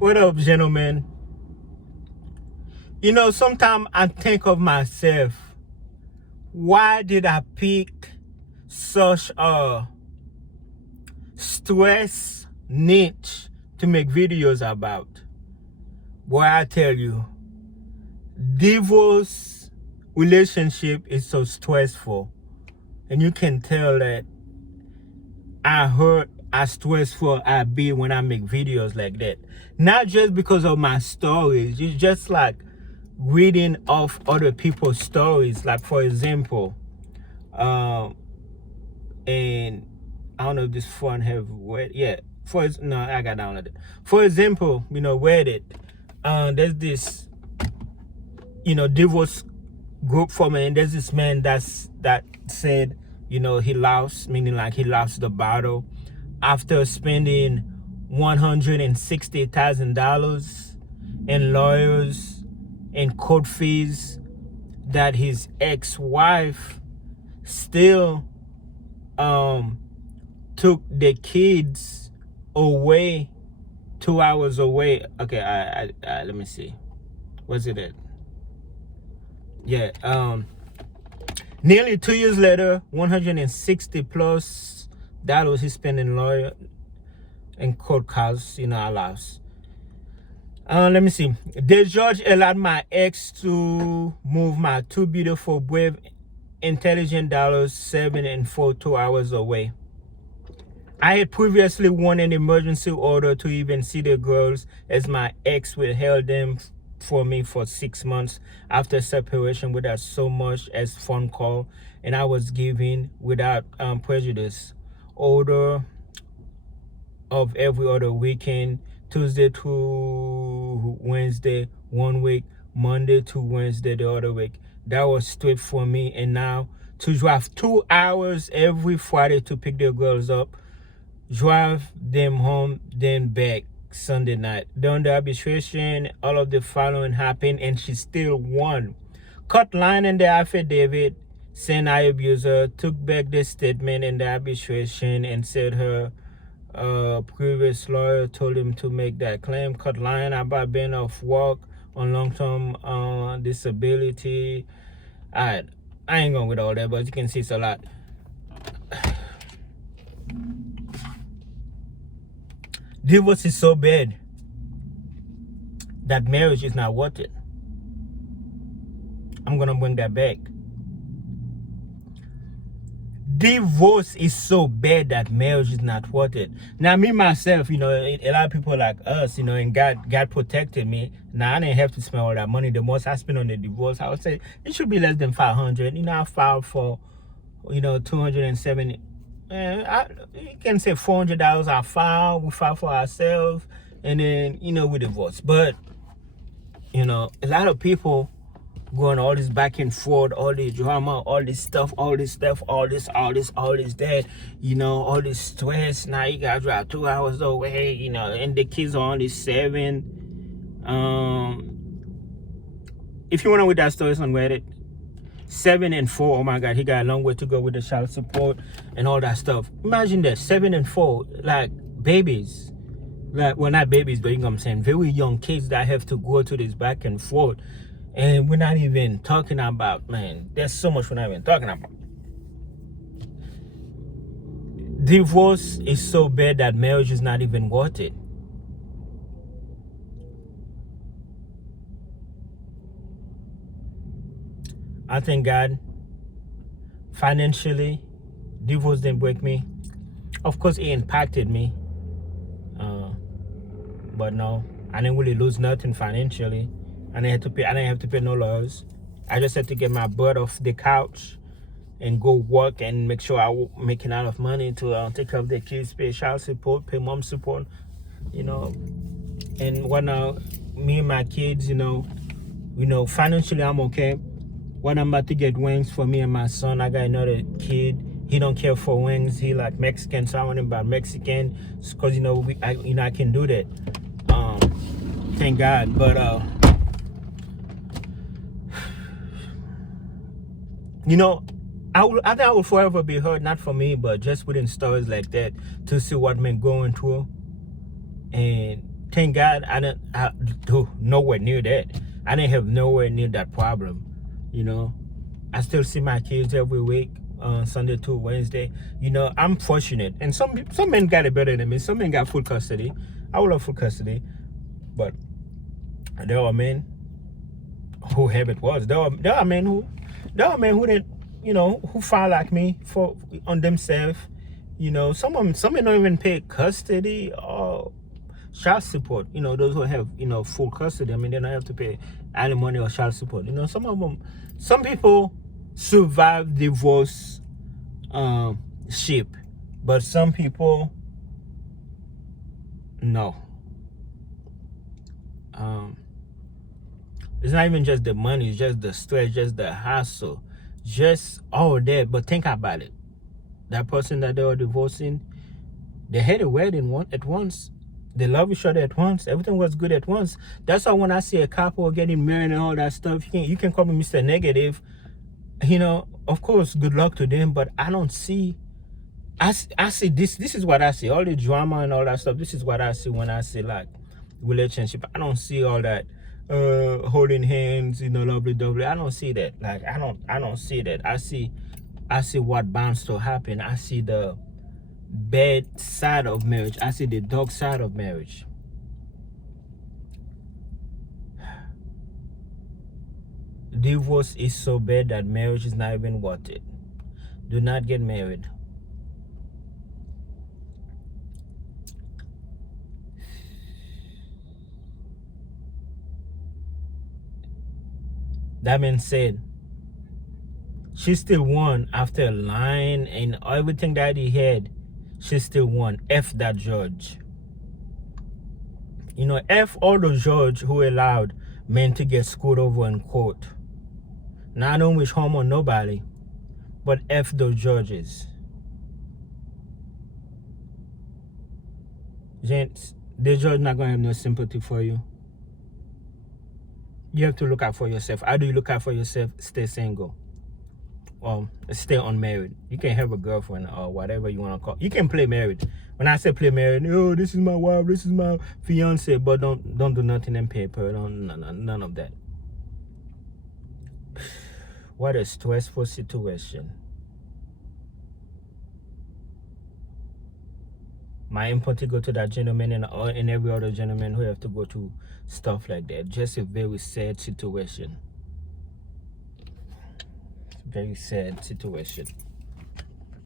What up, gentlemen? You know, sometimes I think of myself, why did I pick such a stress niche to make videos about? Boy, I tell you, divorce relationship is so stressful. And you can tell that I heard how stressful I be when I make videos like that. Not just because of my stories, it's just like reading off other people's stories. Like, for example, and I don't know if this phone have Reddit. Yeah, no, I got downloaded it. For example, Reddit. There's this, divorce group for me, and there's this man that said, he lost, meaning like he lost the battle after spending $160,000 in lawyers and court fees, that his ex-wife still took the kids away 2 hours away. Okay, I let me see. What's it at? Yeah, nearly 2 years later, 160 plus dollars he spent in lawyer and court costs, I lost. Let me see. The judge allowed my ex to move my two beautiful, brave, intelligent daughters 7 and 4 2 hours away. I had previously won an emergency order to even see the girls, as my ex withheld them for me for 6 months after separation without so much as phone call, and I was given without prejudice order of every other weekend, Tuesday to Wednesday 1 week, Monday to Wednesday the other week. That was straight for me. And now to drive 2 hours every Friday to pick the girls up, drive them home, then back Sunday night. During the arbitration, all of the following happened, and she still won. Cut line in the affidavit saying I abused her, took back the statement in the arbitration and said her previous lawyer told him to make that claim. Cut line about being off work on long-term disability. I ain't going with all that, but you can see it's a lot. Divorce is so bad that marriage is not worth it. I'm gonna bring that back. Divorce is so bad that marriage is not worth it. Now, me myself, a lot of people like us, and God protected me. Now, I didn't have to spend all that money. The most I spent on the divorce, I would say it should be less than $500. I filed for, $270. You can say $400 I filed. We filed for ourselves, and then we divorced. But a lot of people going all this back and forth, all this drama, all this stuff, all this that, all this stress. Now you gotta drive 2 hours away, and the kids are only 7. If you want to read that story, it's on Reddit. 7 and 4. Oh my God, he got a long way to go with the child support and all that stuff. Imagine that, 7 and 4, like babies. Like, well, not babies, but you know what I'm saying, very young kids that have to go to this back and forth. And we're not even talking about, man, there's so much we're not even talking about. Divorce is so bad that marriage is not even worth it. I thank God, financially, divorce didn't break me. Of course, it impacted me. But no, I didn't really lose nothing financially. I didn't have to pay no lawyers. I just had to get my butt off the couch and go work and make sure I make enough money to take care of the kids, pay child support, pay mom support, And what now, me and my kids, financially I'm okay. When I'm about to get wings for me and my son, I got another kid. He don't care for wings. He like Mexican, so I want him about Mexican, because I can do that. Thank God. But I think I will forever be hurt, not for me, but just within stories like that, to see what men going through. And thank God I didn't do nowhere near that. I didn't have nowhere near that problem. You know, I still see my kids every week, Sunday to Wednesday. You know, I'm fortunate, and some men got it better than me. Some men got full custody. I would love full custody, but there are men who have it worse. There are men who didn't, you know, who file like me for on themselves. You know, some men don't even pay custody or child support. You know, those who have, you know, full custody. I mean, they don't have to pay alimony or child support. You know, some people survive divorce ship, but some people no. It's not even just the money, it's just the stress, just the hassle, just all that. But think about it. That person that they were divorcing, they had a wedding at once. They love each other at once. Everything was good at once. That's why when I see a couple getting married and all that stuff, you can call me Mr. Negative. You know, of course, good luck to them, but I don't see. I see this. This is what I see. All the drama and all that stuff. This is what I see when I see like relationship. I don't see all that holding hands, you know, lovely dovely. I don't see that. Like I don't see that. I see what bounds to happen. I see the bad side of marriage. I see the dark side of marriage. Divorce is so bad that marriage is not even worth it. Do not get married. That being said, she still won after lying and everything that he had. She still won. F that judge. You know, F all the judge who allowed men to get screwed over in court. Now I don't wish harm on nobody, but F those judges. Gents, the judge not gonna have no sympathy for you. You have to look out for yourself. How do you look out for yourself? Stay single. Stay unmarried. You can have a girlfriend or whatever you want to call. You can play married. When I say play married, oh, this is my wife, this is my fiance, but don't do nothing in paper. None of that. What a stressful situation. My empathy go to that gentleman and every other gentleman who have to go through stuff like that. Just a very sad situation. Very sad situation.